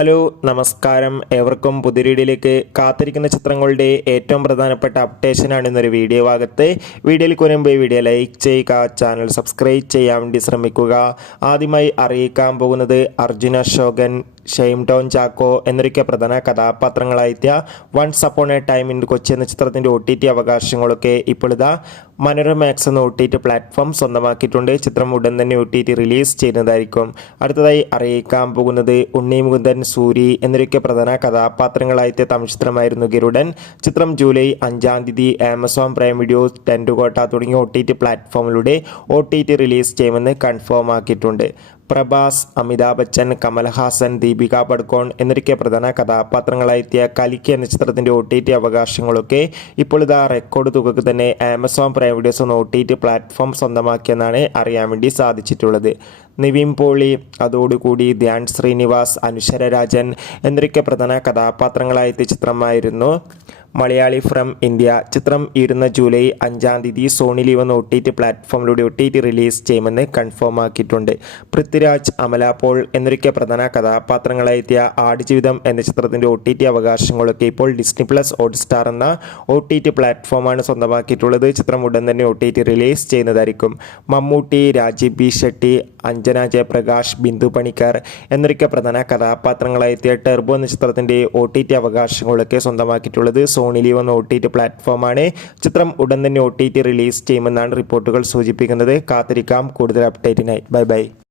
Hello നമസ്കാരം. ഏവർക്കും പുതിയ വീഡിയോയിലേക്ക് കാത്തിരിക്കുന്ന ചിത്രങ്ങളുടെ ഏറ്റവും പ്രധാനപ്പെട്ട അപ്ഡേഷനാണ് ഇന്നൊരു വീഡിയോ ഭാഗത്ത്. വീഡിയോയിൽ വരുമ്പോൾ വീഡിയോ ലൈക്ക് ചെയ്യുക, ചാനൽ സബ്സ്ക്രൈബ് ചെയ്യാൻ വേണ്ടി ശ്രമിക്കുക. ആദ്യമായി അറിയിക്കാൻ പോകുന്നത് അർജുന അശോകൻ, ഷെയിം ടോൺ ചാക്കോ എന്നൊക്കെ പ്രധാന കഥാപാത്രങ്ങളായെത്തിയ once upon a time in Kochi എന്ന ചിത്രത്തിൻ്റെ OTT അവകാശങ്ങളൊക്കെ ഇപ്പോൾ ഇതാ മനോരമ മാക്സ് എന്ന OTT പ്ലാറ്റ്ഫോം സ്വന്തമാക്കിയിട്ടുണ്ട്. ചിത്രം ഉടൻ തന്നെ OTT റിലീസ് ചെയ്യുന്നതായിരിക്കും. അടുത്തതായി അറിയിക്കാൻ പോകുന്നത് ഉണ്ണി മുകുന്ദൻ, സൂരി എന്നൊക്കെ പ്രധാന കഥാപാത്രങ്ങളായെത്തിയ തമിഴ് ചിത്രമായിരുന്നു ഗരുഡൻ. ചിത്രം ജൂലൈ 5-ാം തീയതി ആമസോൺ പ്രൈം വീഡിയോ, ടെൻറ്റുകോട്ട തുടങ്ങിയ OTT പ്ലാറ്റ്ഫോമിലൂടെ OTT റിലീസ് ചെയ്യുമെന്ന് കൺഫേം ആക്കിയിട്ടുണ്ട്. പ്രഭാസ്, അമിതാഭ് ബച്ചൻ, കമൽഹാസൻ, ദീപിക പടുക്കോൺ എന്നൊക്കെ പ്രധാന കഥാപാത്രങ്ങളായെത്തിയ കലിക്ക് എന്ന ചിത്രത്തിൻ്റെ OTT അവകാശങ്ങളൊക്കെ ഇപ്പോൾ ഇതാ റെക്കോർഡ് തുകക്ക് തന്നെ ആമസോൺ പ്രൈം വീഡിയോസ് എന്ന OTT പ്ലാറ്റ്ഫോം സ്വന്തമാക്കിയെന്നാണ് അറിയാൻ വേണ്ടി സാധിച്ചിട്ടുള്ളത്. നിവിൻ പോളി, അതോടുകൂടി ധ്യാൻ ശ്രീനിവാസ്, അനുശ്വര രാജൻ എന്നൊക്കെ പ്രധാന കഥാപാത്രങ്ങളായെത്തിയ ചിത്രമായിരുന്നു മലയാളി ഫ്രം ഇന്ത്യ. ചിത്രം ജൂലൈ 5-ാം തീയതി സോണി ലീവ് എന്ന OTT പ്ലാറ്റ്ഫോമിലൂടെ OTT റിലീസ് ചെയ്യുമെന്ന് കൺഫേം ആക്കിയിട്ടുണ്ട്. പൃഥ്വിരാജ്, അമല പോൾ എന്നൊക്കെ പ്രധാന കഥാപാത്രങ്ങളായെത്തിയ ആടുജീവിതം എന്ന ചിത്രത്തിൻ്റെ OTT അവകാശങ്ങളൊക്കെ ഇപ്പോൾ ഡിസ്നി പ്ലസ് ഹോട്ട്സ്റ്റാർ എന്ന OTT പ്ലാറ്റ്ഫോമാണ് സ്വന്തമാക്കിയിട്ടുള്ളത്. ചിത്രം ഉടൻ തന്നെ OTT റിലീസ് ചെയ്യുന്നതായിരിക്കും. മമ്മൂട്ടി, രാജീവ് ബി ഷെട്ടി, അഞ്ജന ജയപ്രകാശ്, ബിന്ദു പണിക്കർ എന്നൊക്കെ പ്രധാന കഥാപാത്രങ്ങളായെത്തിയ ടെർബോ എന്ന ചിത്രത്തിൻ്റെ OTT അവകാശങ്ങളൊക്കെ സ്വന്തമാക്കിയിട്ടുള്ളത് സോണി ലീവ് എന്ന OTT പ്ലാറ്റ്ഫോമാണ്. ചിത്രം ഉടൻ തന്നെ OTT റിലീസ് ചെയ്യുമെന്നാണ് റിപ്പോർട്ടുകൾ സൂചിപ്പിക്കുന്നത്. കാത്തിരിക്കാം കൂടുതൽ അപ്ഡേറ്റിനായി. ബൈ.